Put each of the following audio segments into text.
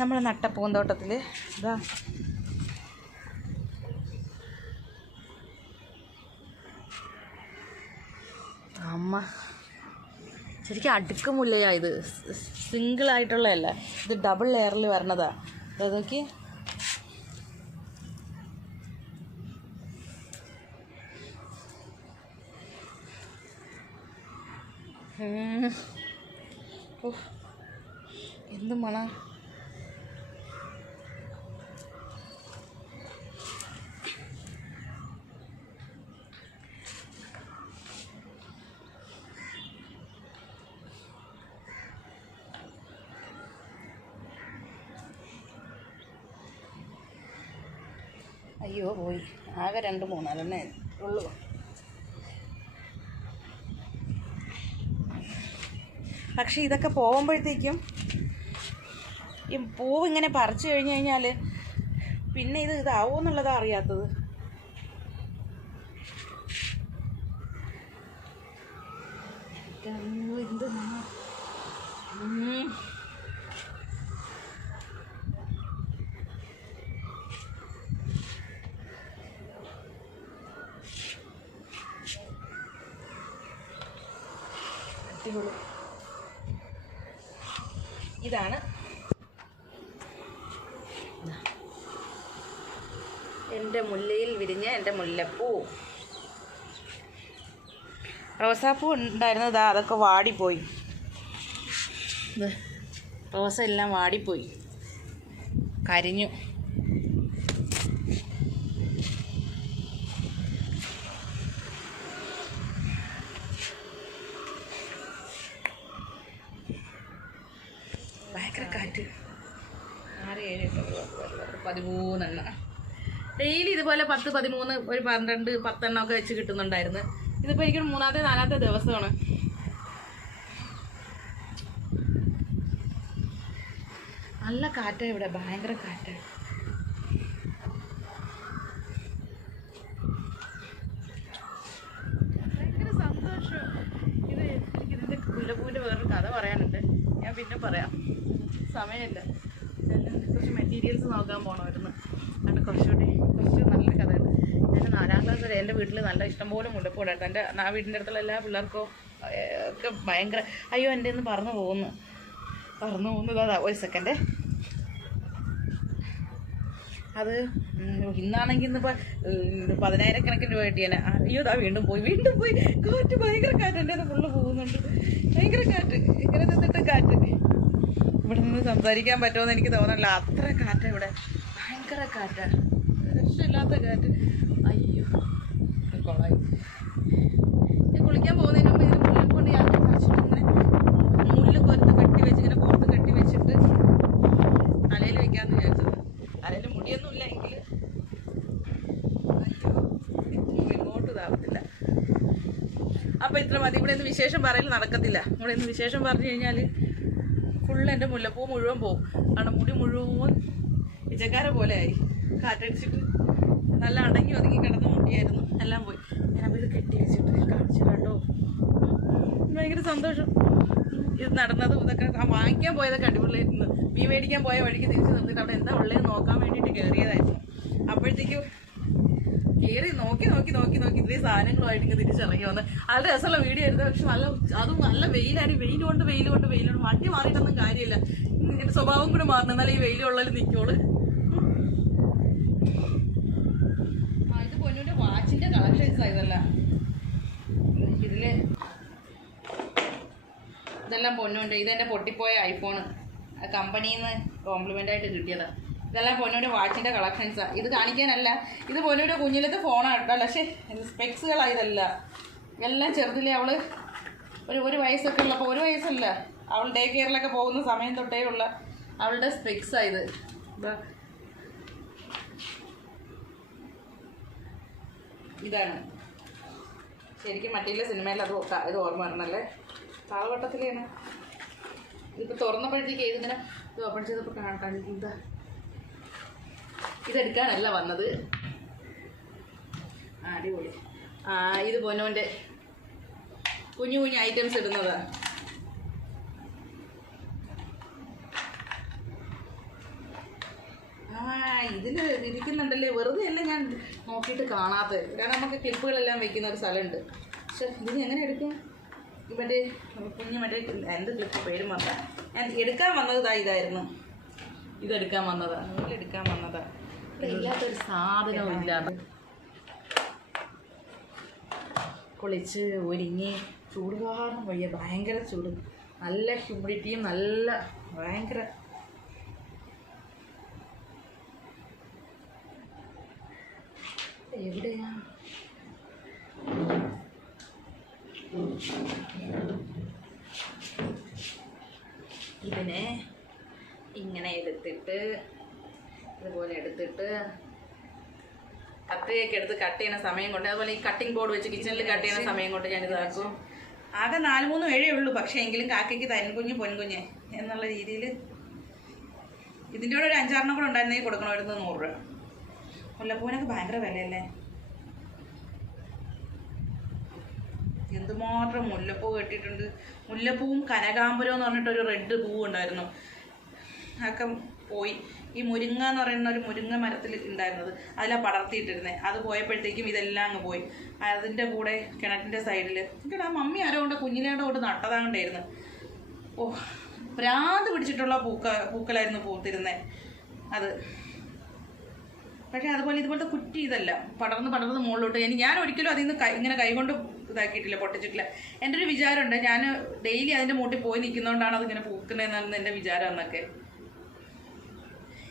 നമ്മൾ നട്ട പൂന്തോട്ടത്തിൽ ഇതാ. അമ്മ. ശരിക്കും അടുക്ക് ഇത്. സിംഗിൾ ആയിട്ടുള്ളതല്ല ഇത് ഡബിൾ ലെയറിൽ വരണതാ. അത് നോക്കി. എന്ത് മണ. അയ്യോ പോയി. ആകെ രണ്ട് മൂന്നാലെണ്ണേ ഉള്ളൂ. പക്ഷേ ഇതൊക്കെ പോകുമ്പോഴത്തേക്കും ഈ പൂവ് ഇങ്ങനെ പറിച്ചു കഴിഞ്ഞു കഴിഞ്ഞാൽ പിന്നെ ഇത് ഇതാവോ എന്നുള്ളതാണ് അറിയാത്തത്. എന്ത് ഇതാണ്. എന്റെ മുല്ലയിൽ വിരിഞ്ഞ എന്റെ മുല്ലപ്പൂ. റോസാപ്പൂ ഉണ്ടായിരുന്നത് അതൊക്കെ വാടിപ്പോയി. റോസ എല്ലാം വാടിപ്പോയി. കരിഞ്ഞു. കാറ്റ് ആറ് ഏഴ് എട്ട് ഡെയിലി ഇതുപോലെ പത്ത് പതിമൂന്ന് ഒരു പന്ത്രണ്ട് പത്തെണ്ണം ഒക്കെ വെച്ച് കിട്ടുന്നുണ്ടായിരുന്നു. ഇതിപ്പോൾ എനിക്ക് മൂന്നാമത്തെ നാലാമത്തെ ദിവസമാണ്. നല്ല കാറ്റാണ് ഇവിടെ ഭയങ്കര കാറ്റാണ് ഭയങ്കര സന്തോഷം ഇത് എനിക്ക് ഇതിന്റെ മുല്ലപ്പൂവിന്റെ വേറൊരു കഥ പറയാനുണ്ട് ഞാൻ പിന്നെ പറയാം സമയമില്ല. കുറച്ച് മെറ്റീരിയൽസ് നോക്കാൻ പോകണമായിരുന്നു അതുകൊണ്ട് കുറച്ചുകൂടി കുറച്ച് നല്ല കഥയുണ്ട് ഞാൻ നാലാം ക്ലാസ് വരെ എന്റെ വീട്ടിൽ നല്ല ഇഷ്ടം പോലെ ഉണ്ടായിരുന്നു എന്റെ ആ വീടിന്റെ അടുത്തുള്ള എല്ലാ പിള്ളേർക്കും ഒക്കെ ഭയങ്കര അയ്യോ എന്റെ ഒന്ന് പറന്നു പോകുന്നു. പറന്നു അതാ ഒരു സെക്കൻഡ് അത് ഇന്നാണെങ്കിൽ ഇന്നിപ്പോൾ പതിനായിരക്കണക്കിന് രൂപ കിട്ടിയേനെ. അയ്യോ അതാ വീണ്ടും പോയി വീണ്ടും പോയി. കാറ്റ് ഭയങ്കര കാറ്റ്. എന്റെ ഫുള്ള് പോകുന്നുണ്ട്. ഭയങ്കര കാറ്റ്. ഇങ്ങനെ നിന്നിട്ട് കാറ്റ്. ഇവിടെ നിന്ന് സംസാരിക്കാൻ പറ്റുമെന്ന് എനിക്ക് തോന്നണില്ല അത്ര കാറ്റാ ഇവിടെ. ഭയങ്കര കാറ്റാ. രക്ഷയില്ലാത്ത കാറ്റ്. അയ്യോ ഞാൻ കുളിക്കാൻ പോകുന്നതിന് മുമ്പ് ഇതിന് മുള്ളിൽ കൊണ്ട് ഞാൻ കുറച്ചിട്ട് ഇങ്ങനെ മുള്ളിൽ പുറത്ത് കെട്ടി വെച്ച് ഇങ്ങനെ പുറത്ത് കെട്ടി വെച്ചിട്ട് തലയിൽ വെക്കാന്ന് വിചാരിച്ചത്. തലയിൽ മുടിയൊന്നും ഇല്ല എങ്കിൽ. അയ്യോ ഇങ്ങോട്ട് ഇതാവത്തില്ല. അപ്പോൾ ഇത്ര മതി. ഇവിടെ നിന്ന് വിശേഷം പറയൽ നടക്കത്തില്ല. ഇവിടെ ഒന്ന് വിശേഷം പറഞ്ഞു കഴിഞ്ഞാൽ ഫുള്ള് എന്റെ മുല്ലപ്പൂ മുഴുവൻ പോകും കാരണം മുടി മുഴുവൻ പിച്ചക്കാര പോലെ ആയി. കാറ്റടിച്ചിട്ട് നല്ല അടങ്ങി ഒതുങ്ങി കിടന്ന മുടിയായിരുന്നു. എല്ലാം പോയി. ഞാൻ ഇത് കെട്ടി വെച്ചിട്ട് കാണിച്ചു കേട്ടോ ഭയങ്കര സന്തോഷം. ഇത് നടന്നതും ഇതൊക്കെ വാങ്ങിക്കാൻ പോയതൊക്കെ അടിപൊളിയായിരുന്നു മീൻ മേടിക്കാൻ പോയ വഴിക്ക് തിരിച്ച് നിർത്തിയിട്ട് അവിടെ എന്താ ഉള്ളതെന്ന് നോക്കാൻ വേണ്ടിയിട്ട് കയറിയതായിരുന്നു. അപ്പോഴത്തേക്കും കയറി നോക്കി നോക്കി നോക്കി നോക്കി ഇത്രയും സാധനങ്ങളുമായിട്ട് ഇങ്ങനെ തിരിച്ചിറങ്ങി വന്ന്. വളരെ രസമുള്ള വീഡിയോ ആയിരുന്നു. പക്ഷെ നല്ല അതും നല്ല വെയിലായിരുന്നു. വെയിൽ കൊണ്ട് വെയിൽ കൊണ്ട് വെയിൽ കൊണ്ട് വണ്ടി മാറിയിട്ടൊന്നും കാര്യമില്ല. എന്റെ സ്വഭാവം കൂടെ മാറണം. എന്നാലും ഈ വെയിലുള്ളതിൽ നിൽക്കോൾ ഇത് പൊന്നുവിന്റെ വാച്ചിന്റെ കളക്ഷൻസ് ആയതല്ല ഇതിൽ ഇതെല്ലാം പൊന്നുണ്ട് ഇതെന്റെ പൊട്ടിപ്പോയ ഐഫോണ് കമ്പനിന്ന് നിന്ന് കോംപ്ലിമെന്റ് ആയിട്ട് കിട്ടിയതാ. ഇതെല്ലാം പൊന്നുവിന്റെ വാച്ചിന്റെ കളക്ഷൻസ്. ഇത് കാണിക്കാനല്ല ഇത് പൊന്നുവിന്റെ കുഞ്ഞിലത്തെ ഫോണാണ് കേട്ടോ. പക്ഷേ സ്പെക്സുകളാണ് ഇതല്ല. എല്ലാം ചെറുതിലെ അവൾ ഒരു ഒരു വയസ്സൊക്കെ ഉള്ളപ്പോൾ ഒരു വയസ്സല്ല. അവൾ ഡേ കെയറിലൊക്കെ പോകുന്ന സമയം തൊട്ടേ ഉള്ള അവളുടെ സ്പെക്സാണ് ഇത്. ഇതാണ്. ശരിക്കും മറ്റേ സിനിമയിൽ അത് ഇത് ഓർമ്മ വരണല്ലേ? താളവട്ടത്തിലാണ് ഇതിപ്പോൾ തുറന്നപ്പോഴത്തേക്ക് ഏതിങ്ങനെ ഇത് ഓപ്പൺ ചെയ്തപ്പോൾ കാണാൻ ഇതാ ഇതെടുക്കാനല്ല വന്നത്. അടിപൊളി. ആ ഇത് പൊന്നോന്റെ കുഞ്ഞു കുഞ്ഞു ഐറ്റംസ് ഇടുന്നതാ. ഇതിൽ ഇരിക്കുന്നുണ്ടല്ലേ വെറുതെ അല്ല ഞാൻ നോക്കിയിട്ട് കാണാത്തത്. കാരണം നമുക്ക് ക്ലിപ്പുകളെല്ലാം വെക്കുന്ന ഒരു സ്ഥലമുണ്ട്. പക്ഷെ ഇതിന് എങ്ങനെ എടുക്കാം? മറ്റേ കുഞ്ഞ് മറ്റേ എന്ത് ക്ലിപ്പ് പേര് മാത്രം ഞാൻ എടുക്കാൻ വന്നത് ഇതാ ഇതായിരുന്നു. ഇതെടുക്കാൻ വന്നതാണ് നൂലെടുക്കാൻ വന്നതാണ് ഇവിടെ കുളിച്ച് ഒരുങ്ങി ചൂട് കാരണം വയ്യ ഭയങ്കര ചൂട്. നല്ല ഹ്യൂമിഡിറ്റിയും നല്ല ഭയങ്കര എവിടെയാ? ഇതിനെ ഇങ്ങനെ എടുത്തിട്ട് ഇതുപോലെ എടുത്തിട്ട് കത്തിയൊക്കെ എടുത്ത് കട്ട് ചെയ്യുന്ന സമയം കൊണ്ട് അതുപോലെ ഈ കട്ടിംഗ് ബോർഡ് വെച്ച് കിച്ചണിൽ കട്ട് ചെയ്യുന്ന സമയം കൊണ്ട് ഞാൻ ഇതാക്കും. ആകെ നാല് മൂന്ന് ഏഴേ ഉള്ളൂ. പക്ഷേ എങ്കിലും കാക്കയ്ക്ക് തൻകുഞ്ഞ് പൊൻകുഞ്ഞ് എന്നുള്ള രീതിയിൽ ഇതിന്റെ കൂടെ ഒരു അഞ്ചാറെണ്ണം കൂടെ ഉണ്ടായിരുന്നെങ്കിൽ കൊടുക്കണമായിരുന്നു നൂറ് രൂപ. മുല്ലപ്പൂവിനൊക്കെ ഭയങ്കര വിലയല്ലേ? എന്തുമാത്രം മുല്ലപ്പൂ കെട്ടിയിട്ടുണ്ട്. മുല്ലപ്പൂവും കനകാമ്പരം എന്ന് പറഞ്ഞിട്ടൊരു റെഡ് പൂവ് ഉണ്ടായിരുന്നു അതൊക്കെ പോയി. ഈ മുരിങ്ങ എന്ന് പറയുന്ന ഒരു മുരിങ്ങ മരത്തിൽ ഉണ്ടായിരുന്നത്. അതിലാണ് പടർത്തിയിട്ടിരുന്നത് അത് പോയപ്പോഴത്തേക്കും ഇതെല്ലാം അങ്ങ് പോയി. അതിന്റെ കൂടെ കിണറ്റിന്റെ സൈഡിൽ എനിക്കടാ മമ്മി ആരോ കൊണ്ട് കുഞ്ഞിലേടെ കൊണ്ട് നട്ടതാണ്ടായിരുന്നു ഓ പ്രാന്ത് പിടിച്ചിട്ടുള്ള പൂക്ക പൂക്കളായിരുന്നു പൂത്തിരുന്നത് അത്. പക്ഷേ അതുപോലെ ഇതുപോലത്തെ കുറ്റി ഇതല്ല. പടർന്ന് പടർന്ന് മുകളിലോട്ട്. ഇനി ഞാൻ ഒരിക്കലും അതിൽ നിന്ന് കൈ ഇങ്ങനെ കൈകൊണ്ട് ഇതാക്കിയിട്ടില്ല പൊട്ടിച്ചിട്ടില്ല. എന്റെ ഒരു വിചാരമുണ്ട്. ഞാൻ ഡെയിലി അതിന്റെ മൂട്ടിൽ പോയി നിൽക്കുന്നതുകൊണ്ടാണ് അതിങ്ങനെ പൂക്കുന്നതെന്നാണ് എന്റെ വിചാരം എന്നൊക്കെ.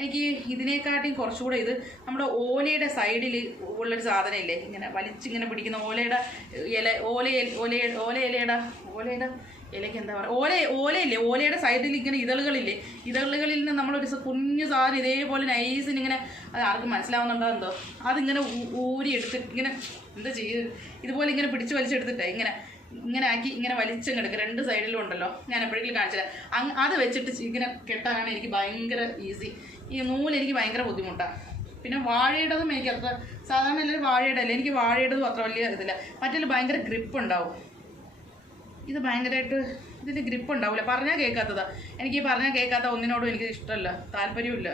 എനിക്ക് ഇതിനെക്കാട്ടിയും കുറച്ചുകൂടെ ഇത് നമ്മുടെ ഓലയുടെ സൈഡിൽ ഉള്ളൊരു സാധനമില്ലേ? ഇങ്ങനെ വലിച്ചിങ്ങനെ പിടിക്കുന്ന ഓലയുടെ ഇല ഓല ഓല ഓല ഇലയുടെ ഓലയുടെ ഇലയ്ക്ക് എന്താ പറയുക? ഓല ഓലയില്ലേ? ഓലയുടെ സൈഡിൽ ഇങ്ങനെ ഇതളുകളില്ലേ? ഇതളുകളിൽ നിന്ന് നമ്മളൊരു കുഞ്ഞു സാധനം ഇതേപോലെ നൈസിന് ഇങ്ങനെ അത് ആർക്കും മനസ്സിലാവുന്നുണ്ടോ എന്തോ? അതിങ്ങനെ ഊരി എടുത്തിട്ട് ഇങ്ങനെ എന്താ ചെയ്യുക ഇതുപോലെ ഇങ്ങനെ പിടിച്ച് വലിച്ചെടുത്തിട്ടേ ഇങ്ങനെ ഇങ്ങനെ ആക്കി ഇങ്ങനെ വലിച്ചങ്ങെടുക്കുക രണ്ട് സൈഡിലും ഉണ്ടല്ലോ. ഞാൻ എപ്പോഴെങ്കിലും കാണിച്ചില്ല അത് വെച്ചിട്ട് ഇങ്ങനെ കെട്ടാനാണ് എനിക്ക് ഭയങ്കര ഈസി ഈ നൂലെനിക്ക് ഭയങ്കര ബുദ്ധിമുട്ടാണ് പിന്നെ വാഴയുടേതും എനിക്ക് അത്ര സാധാരണ എല്ലാവരും വാഴയുടെ അല്ല എനിക്ക് വാഴയുടേതും അത്ര വലിയ ഇതില്ല. മറ്റേ ഭയങ്കര ഗ്രിപ്പ് ഉണ്ടാവും. ഇത് ഭയങ്കരമായിട്ട് ഇതിൽ ഗ്രിപ്പ് ഉണ്ടാവില്ല പറഞ്ഞാൽ കേൾക്കാത്തതാ എനിക്ക് ഈ പറഞ്ഞാൽ കേൾക്കാത്ത ഒന്നിനോടും എനിക്ക് ഇഷ്ടമല്ല താല്പര്യമില്ല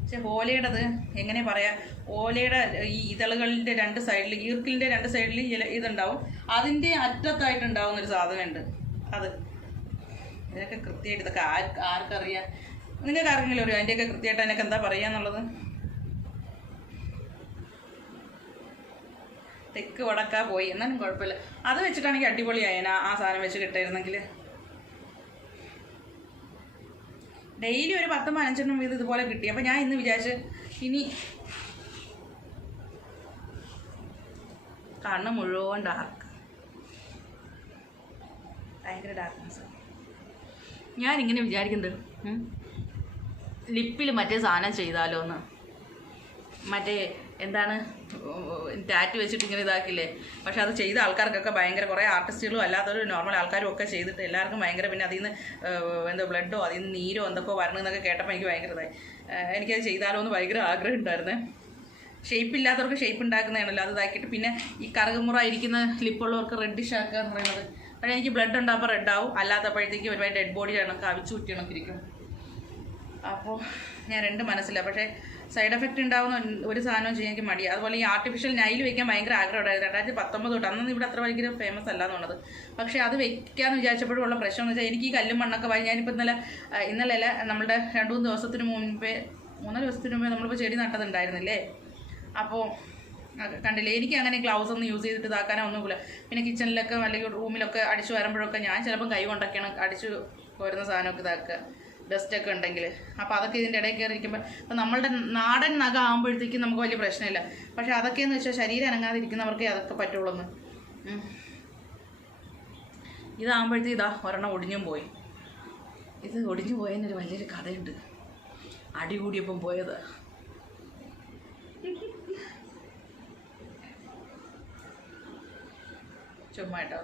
പക്ഷെ ഓലയുടേത് എങ്ങനെ പറയാ? ഓലയുടെ ഈ ഇതളുകളിന്റെ രണ്ട് സൈഡിൽ ഈർക്കിലിന്റെ രണ്ട് സൈഡിൽ ഇല ഇതുണ്ടാവും. അതിന്റെ അറ്റത്തായിട്ടുണ്ടാവുന്നൊരു സാധനമുണ്ട്. അത്. ഇതൊക്കെ കൃത്യമായിട്ട് ഇതൊക്കെ ആർക്ക് ആർക്കറിയാം? നിങ്ങൾക്ക് ആർക്കെങ്കിലും അറിയാം അതിന്റെയൊക്കെ കൃത്യമായിട്ട് അതിനൊക്കെ എന്താ പറയുക എന്നുള്ളത്? തെക്ക് വടക്കാ പോയി. എന്നാലും കുഴപ്പമില്ല. അത് വെച്ചിട്ടാണെങ്കിൽ അടിപൊളിയായേന ആ സാധനം വെച്ച് കിട്ടായിരുന്നെങ്കിൽ ഡെയിലി ഒരു പത്തും പതിനഞ്ചെണ്ണം വീതം ഇതുപോലെ കിട്ടി. അപ്പം ഞാൻ ഇന്ന് വിചാരിച്ച് ഇനി കണ്ണ് മുഴുവൻ ഡാർക്ക് ഭയങ്കര ഡാർക്ക്നെസ് ഞാനിങ്ങനെ വിചാരിക്കുന്നത് ലിപ്പിൽ മറ്റേ സാധനം ചെയ്താലോ എന്ന് മറ്റേ എന്താണ് ടാറ്റ് വെച്ചിട്ട് ഇങ്ങനെ ഇതാക്കില്ലേ? പക്ഷെ അത് ചെയ്ത ആൾക്കാർക്കൊക്കെ ഭയങ്കര കുറേ ആർട്ടിസ്റ്റുകളും അല്ലാത്തവരും നോർമൽ ആൾക്കാരും ഒക്കെ ചെയ്തിട്ട് എല്ലാവർക്കും ഭയങ്കര പിന്നെ അതിൽ നിന്ന് എന്താ ബ്ലഡോ അതിൽ നിന്ന് നീരോ എന്തൊക്കെ വരണമെന്നൊക്കെ കേട്ടപ്പോൾ എനിക്ക് ഭയങ്കര ഇതായി. എനിക്കത് ചെയ്താലോ എന്ന് ഭയങ്കര ആഗ്രഹം ഉണ്ടായിരുന്നേ. ഷേപ്പ് ഇല്ലാത്തവർക്ക് ഷേപ്പ് ഉണ്ടാക്കുന്നതാണല്ലോ അത് ഇതാക്കിയിട്ട് പിന്നെ ഈ കറുകുമുറ ഇരിക്കുന്ന ലിപ്പുള്ളവർക്ക് റെഡിഷ് ആക്കുക എന്ന് പറയുന്നത്. പക്ഷേ എനിക്ക് ബ്ലഡ് ഉണ്ടാകുമ്പോൾ റെഡ് ആവും. അല്ലാത്തപ്പോഴത്തേക്ക് ഒരുപാട് ഡെഡ് ബോഡി കണക്ക് അവിച്ചു കുറ്റി കണക്കിരിക്കും അപ്പോൾ ഞാൻ രണ്ട് മനസ്സില്ല പക്ഷേ സൈഡ് എഫക്റ്റ് ഉണ്ടാവുന്ന ഒരു സാധനവും ചെയ്യാൻ എനിക്ക് അതുപോലെ ഈ ആർട്ടിഫിഷ്യൽ നൈൽ വെക്കാൻ ഭയങ്കര ആഗ്രഹം ഉണ്ടായിരുന്നു. രണ്ടായിരത്തി പത്തൊമ്പത് തൊട്ട് അന്ന് ഇവിടെ അത്ര ഭയങ്കര ഫേമസ് അല്ല എന്നുള്ളത് പക്ഷേ അത് വെക്കാന്ന് വിചാരിച്ചപ്പോഴും ഉള്ള പ്രശ്നം എന്ന് വെച്ചാൽ എനിക്ക് ഈ കല്ലും മണ്ണൊക്കെ വായി ഞാനിപ്പോൾ ഇന്നലെ ഇന്നലെ അല്ല നമ്മുടെ രണ്ട് മൂന്ന് ദിവസത്തിന് മുൻപേ മൂന്നാൽ ദിവസത്തിന് മുമ്പേ നമ്മളിപ്പോൾ ചെടി നട്ടതുണ്ടായിരുന്നില്ലേ? അപ്പോൾ കണ്ടില്ലേ? എനിക്ക് അങ്ങനെ ഗ്ലൗസ് ഒന്നും യൂസ് ചെയ്തിട്ട് ഇതാക്കാനോ ഒന്നുമില്ല പിന്നെ കിച്ചണിലൊക്കെ അല്ലെങ്കിൽ റൂമിലൊക്കെ അടിച്ചു വരുമ്പോഴൊക്കെ ഞാൻ ചിലപ്പം കൈ കൊണ്ടൊക്കെയാണ് അടിച്ചു പോരുന്ന സാധനമൊക്കെ ഇതാക്കുക. ഡസ്റ്റൊക്കെ ഉണ്ടെങ്കിൽ അപ്പോൾ അതൊക്കെ ഇതിന്റെ ഇടയിൽ കയറി ഇരിക്കുമ്പോൾ അപ്പോൾ നമ്മളുടെ നാടൻ നഖ ആകുമ്പോഴത്തേക്കും നമുക്ക് വലിയ പ്രശ്നമില്ല. പക്ഷേ അതൊക്കെയെന്ന് വെച്ചാൽ ശരീരം അനങ്ങാതിരിക്കുന്നവർക്ക് അതൊക്കെ പറ്റുള്ളൂ. ഇതാകുമ്പോഴത്തേക്ക് ഇതാ ഒരെണ്ണം ഒടിഞ്ഞും പോയി. ഇത് ഒടിഞ്ഞു പോയതിനൊരു വലിയൊരു കഥയുണ്ട്. അടി കൂടിയപ്പം പോയത്. ചുമ്മാ കേട്ടോ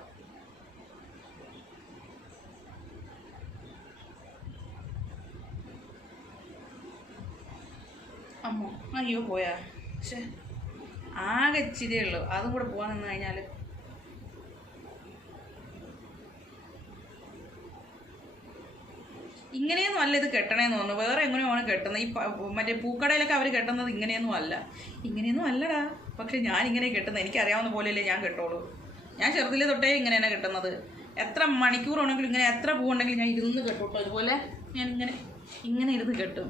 അമ്മോ അയ്യോ പോയാ? പക്ഷേ ആകെ ഇച്ചിരിയേ ഉള്ളൂ. അതും കൂടെ പോകാൻ നിന്ന് കഴിഞ്ഞാൽ ഇങ്ങനെയൊന്നും അല്ല ഇത് കെട്ടണേന്ന് തോന്നുന്നു. വേറെ എങ്ങനെയാണ് കെട്ടുന്നത്. ഈ മറ്റേ പൂക്കടയിലൊക്കെ അവർ കെട്ടുന്നത് ഇങ്ങനെയൊന്നും അല്ല. ഇങ്ങനെയൊന്നും അല്ലടാ. പക്ഷെ ഞാൻ ഇങ്ങനെ കെട്ടുന്നത്. എനിക്കറിയാവുന്ന പോലെയല്ലേ ഞാൻ കെട്ടോളൂ. ഞാൻ ചെറുതിലെ തൊട്ടേ ഇങ്ങനെ തന്നെ കെട്ടുന്നത്. എത്ര മണിക്കൂറാണെങ്കിലും ഇങ്ങനെ എത്ര പൂവുണ്ടെങ്കിലും ഞാൻ ഇരുന്ന് കെട്ടോട്ടോ. അതുപോലെ ഞാൻ ഇങ്ങനെ ഇങ്ങനെ ഇരുന്ന് കെട്ടും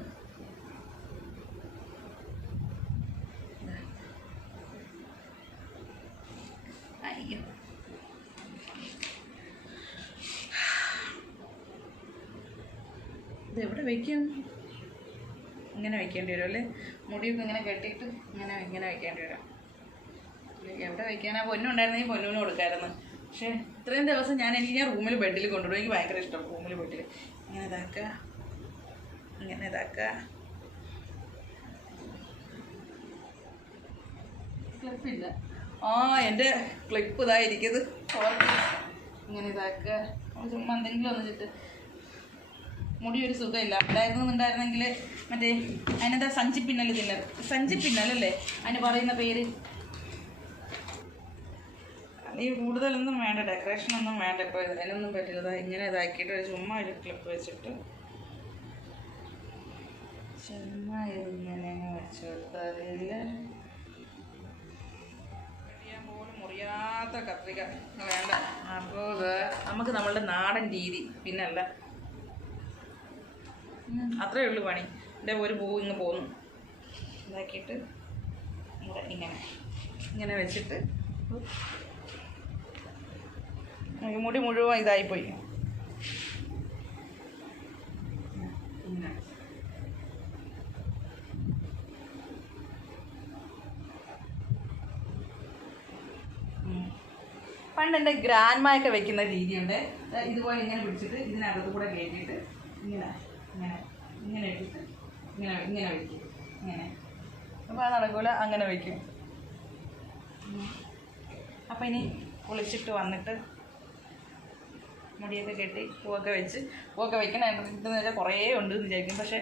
അയ്യോ ഇത് വയ്ക്കും ഇങ്ങനെ വെക്കേണ്ടി വരും അല്ലേ? മുടിയൊക്കെ ഇങ്ങനെ കെട്ടിയിട്ട് ഇങ്ങനെ ഇങ്ങനെ വെക്കേണ്ടി വരും. എവിടെ വെക്കാനാ പൊന്നുണ്ടായിരുന്നെങ്കിൽ പൊന്നൂന് കൊടുക്കായിരുന്നു. പക്ഷേ ഇത്രയും ദിവസം ഞാൻ എനിക്ക് ഞാൻ റൂമിൽ ബെഡിൽ കൊണ്ടുവരും. എനിക്ക് ഭയങ്കര ഇഷ്ടം റൂമിൽ ബെഡിൽ ഇങ്ങനെ ഇതാക്കുക ഇങ്ങനെ ഇതാക്കുക ക്ലിപ്പില്ല ആ എന്റെ ക്ലിപ്പ് ഇതായിരിക്കുന്നത് ഇങ്ങനെ ഇതാക്കുക ചുമ്മാ എന്തെങ്കിലും ഒന്ന് ചുറ്റ് മുടി ഒരു സുഖമില്ല ഉണ്ടായിരുന്നുണ്ടായിരുന്നെങ്കിൽ മറ്റേ അതിനെന്താ സഞ്ചി പിന്നൽ തിന്നൽ സഞ്ചി പിന്നലല്ലേ അതിന് പറയുന്ന പേര്? ഈ കൂടുതലൊന്നും വേണ്ട ഡെക്കറേഷൻ ഒന്നും വേണ്ട. ഇപ്പോൾ അതിനൊന്നും പറ്റില്ല. ഇങ്ങനെ ഇതാക്കിയിട്ട് ഒരു ചുമ്മാ ഒരു ക്ലിപ്പ് വെച്ചിട്ട്. ചുമ്മാ വെച്ച് മുറിയാത്ത കത്രിക. വേണ്ട. അപ്പോൾ നമുക്ക് നമ്മളുടെ നാടൻ രീതി. പിന്നല്ല. അത്രേ ഉള്ളൂ പണി. എന്റെ ഒരു പൂ ഇങ്ങ് പോന്നു. ഇതാക്കിയിട്ട് ഇവിടെ ഇങ്ങനെ. ഇങ്ങനെ വെച്ചിട്ട് മുടി മുഴുവൻ ഇതായിപ്പോയി. പണ്ട് എന്റെ ഗ്രാൻഡ്മയൊക്കെ വെക്കുന്ന രീതിയുണ്ട്. ഇതുപോലെ ഇങ്ങനെ പിടിച്ചിട്ട് ഇതിനകത്ത് കൂടെ കയറ്റിയിട്ട് ഇങ്ങനെ. ഇങ്ങനെ ഇങ്ങനെ ഇട്ടിട്ട് ഇങ്ങനെ ഇങ്ങനെ വയ്ക്കും ഇങ്ങനെ. അപ്പോൾ അത് നടക്കൂല അങ്ങനെ വയ്ക്കും അപ്പോൾ ഇനി കുളിച്ചിട്ട് വന്നിട്ട് മുടിയൊക്കെ കെട്ടി പൂവൊക്കെ വെച്ച് പൂവൊക്കെ വെക്കണം എന്ന് വെച്ചാൽ കുറേ ഉണ്ട് എന്ന് വിചാരിക്കും. പക്ഷേ